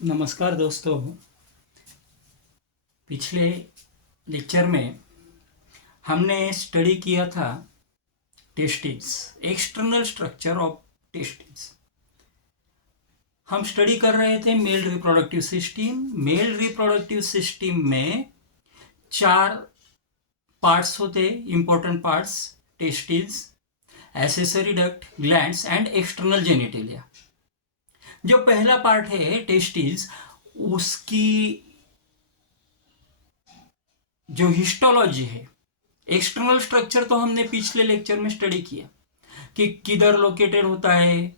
नमस्कार दोस्तों। पिछले लेक्चर में हमने स्टडी किया था testis, external structure of testis. हम स्टडी कर रहे थे male reproductive system. Male reproductive system में 4 पार्ट्स होते, important parts: testis, accessory duct, glands and external genitalia. जो पहला पार्ट है टेस्टिस, उसकी जो हिस्टोलॉजी है, एक्सटर्नल स्ट्रक्चर तो हमने पिछले लेक्चर में स्टडी किया कि किधर लोकेटेड होता है,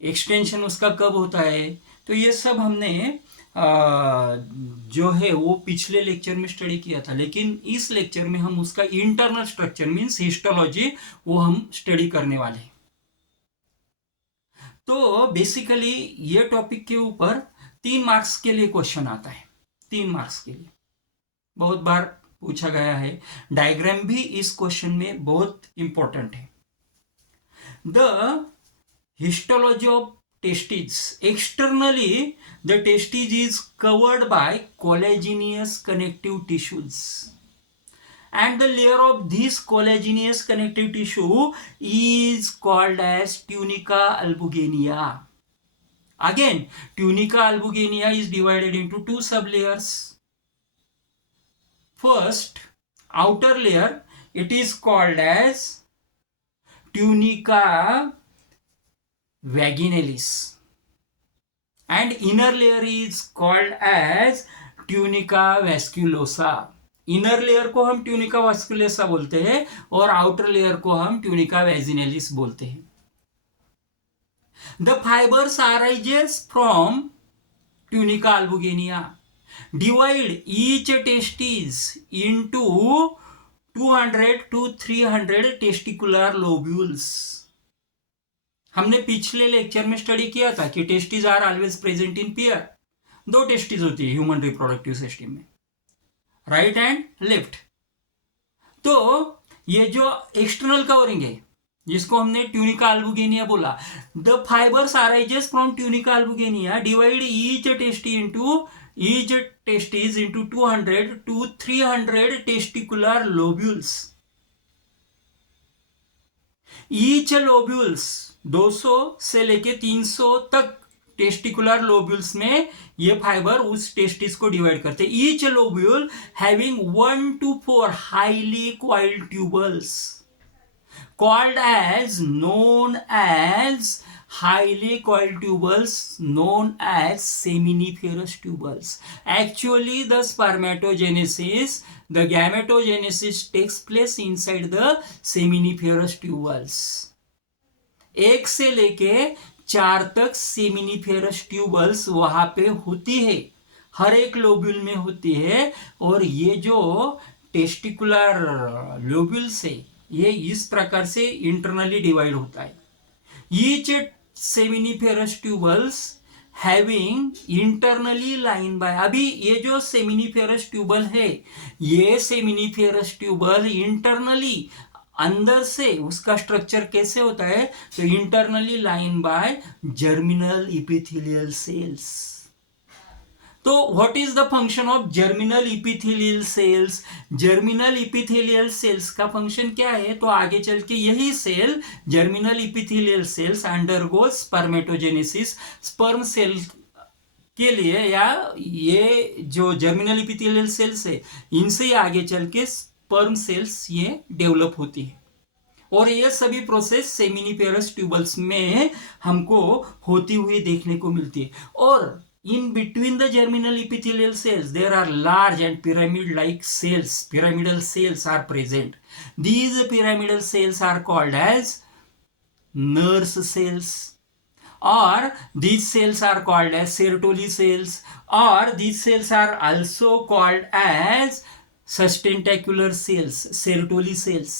एक्सटेंशन उसका कब होता है। तो ये सब हमने जो है वो पिछले लेक्चर में स्टडी किया था, लेकिन इस लेक्चर में हम उसका इंटरनल स्ट्रक्चर मीन्स हिस्टोलॉजी वो हम स्टडी करने वाले हैं। तो बेसिकली ये टॉपिक के ऊपर 3 मार्क्स के लिए क्वेश्चन आता है। 3 मार्क्स के लिए बहुत बार पूछा गया है। डायग्राम भी इस क्वेश्चन में बहुत इंपॉर्टेंट है। The histology of testes. Externally, the testis is covered by collagenous connective tissues, and the layer of this collagenous connective tissue is called as tunica albuginea. Again, tunica albuginea is divided into 2 sublayers. First, outer layer, it is called as tunica vaginalis, and inner layer is called as tunica vasculosa. Inner layer को हम tunica वास्कुलोसा बोलते हैं और outer layer को हम tunica vaginalis बोलते हैं। The fibres arises from tunica albuginea, divide each testis into 200 to 300 testicular lobules. हमने पिछले लेक्चर में स्टडी किया था कि testis are always present in pair. 2 testis होती है ह्यूमन रिप्रोडक्टिव सिस्टम में, राइट एंड लेफ्ट। तो ये जो एक्सटर्नल कवरिंग है जिसको हमने ट्यूनिका अल्बुगिनिया बोला, the fibres arises from tunica albuginea, divide each testis into 200 to 300 testicular lobules. Each lobules 200 से लेके 300 तक टेस्टिकुलर लोब्यूल्स में ये फाइबर उस टेस्टिस को डिवाइड करते हैं। Each lobule having 1 to 4 highly coiled tubules, called as known as highly coiled tubules, known as seminiferous tubules. Actually, the spermatogenesis, the gametogenesis takes place inside the seminiferous tubules. 1 से लेके 4 तक seminiferous tubules वहां पे होती है, हर एक lobule में होती है। और ये जो टेस्टिकुलर लोब्यूल्स है ये इस प्रकार से इंटरनली डिवाइड होता है। Each seminiferous tubules having internally line bye, अभी ये जो सेमिनिफेरस ट्यूबल है ये सेमिनिफेरस ट्यूबल इंटरनली अंदर से उसका स्ट्रक्चर कैसे होता है, तो internally line by germinal epithelial cells. तो what is the function of germinal epithelial cells? Germinal epithelial cells का फंक्शन क्या है? तो आगे चल के यही cell germinal epithelial cells undergo spermatogenesis. Sperm cell के लिए, या ये जो जर्मिनल इपिथेलियल सेल्स है इनसे आगे चल के स्पर्म सेल्स ये डेवलप होती है। और ये सभी प्रोसेस सेमिनिफेरस ट्यूबल्स में हमको होती हुई देखने को मिलती है। और in between the germinal epithelial cells there are large and pyramid like cells, pyramidal cells are present. These pyramidal cells are called as nurse cells, or these cells are called as Sertoli cells, or these cells are also called as sustentacular cells, Sertoli cells.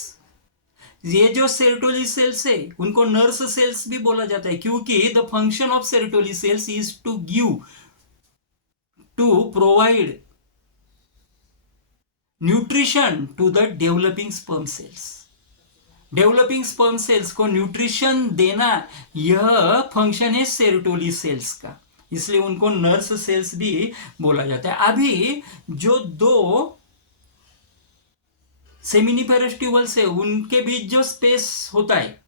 ये जो सेरोटोली sales है उनको nurse sales भी बोला जाता है, क्योंकि the function of Sertoli cells is to provide nutrition to the developing sperm cells. Developing sperm cells को न्यूट्रिशन देना यह फंक्शन है सेरोटोली सेल्स का। इसलिए उनको नर्स सेल्स भी बोला जाता है। अभी जो दो सेमिनिफेरस ट्यूबल्स है उनके बीच जो स्पेस होता है,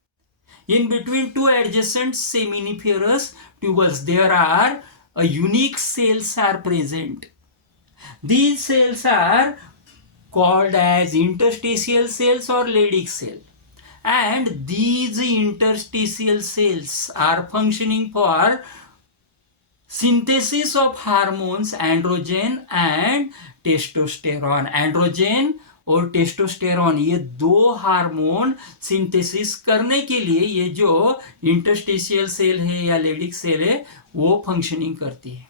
in between two adjacent seminiferous tubules there are a unique cells are present. These cells are called as interstitial cells or Leydig cell, and these interstitial cells are functioning for synthesis of hormones androgen and testosterone. Androgen और testosterone ये दो hormone synthesis करने के लिए ये जो interstitial cell है या लेडिक सेल है वो फंक्शनिंग करती है।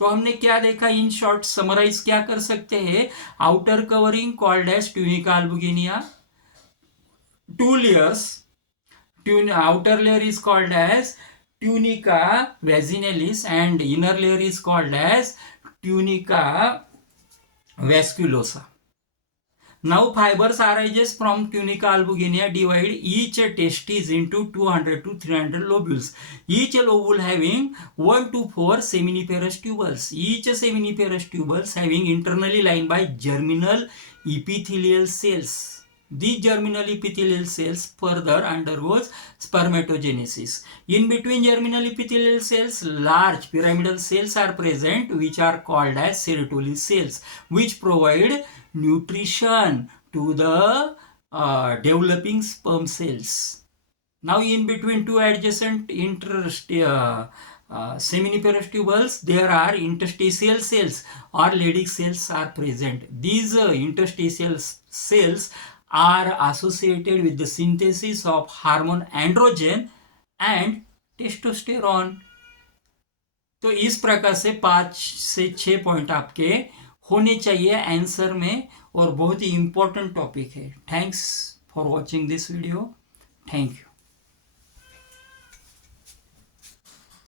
तो हमने क्या देखा, इन शॉर्ट समराइज क्या कर सकते हैं, outer covering called as tunica albuginea, 2 layers, outer layer is called as tunica vaginalis and inner layer is called as tunica vasculosa. Now fibers arises from tunica albuginea divide each testis into 200 to 300 lobules. Each lobule having 1 to 4 seminiferous tubules. Each seminiferous tubules having internally lined by germinal epithelial cells. These germinal epithelial cells further undergoes spermatogenesis. In between germinal epithelial cells, large pyramidal cells are present which are called as Sertoli cells, which provide nutrition to the developing sperm cells. Now in between two adjacent seminiferous tubules there are interstitial cells or Leydig cells are present. These interstitial cells are associated with the synthesis of hormone androgen and testosterone. तो इस प्रकार से 5 से 6 point आपके होने चाहिए answer में और बहुत ही इंपॉर्टेंट टॉपिक है। Thanks for watching this video. Thank you.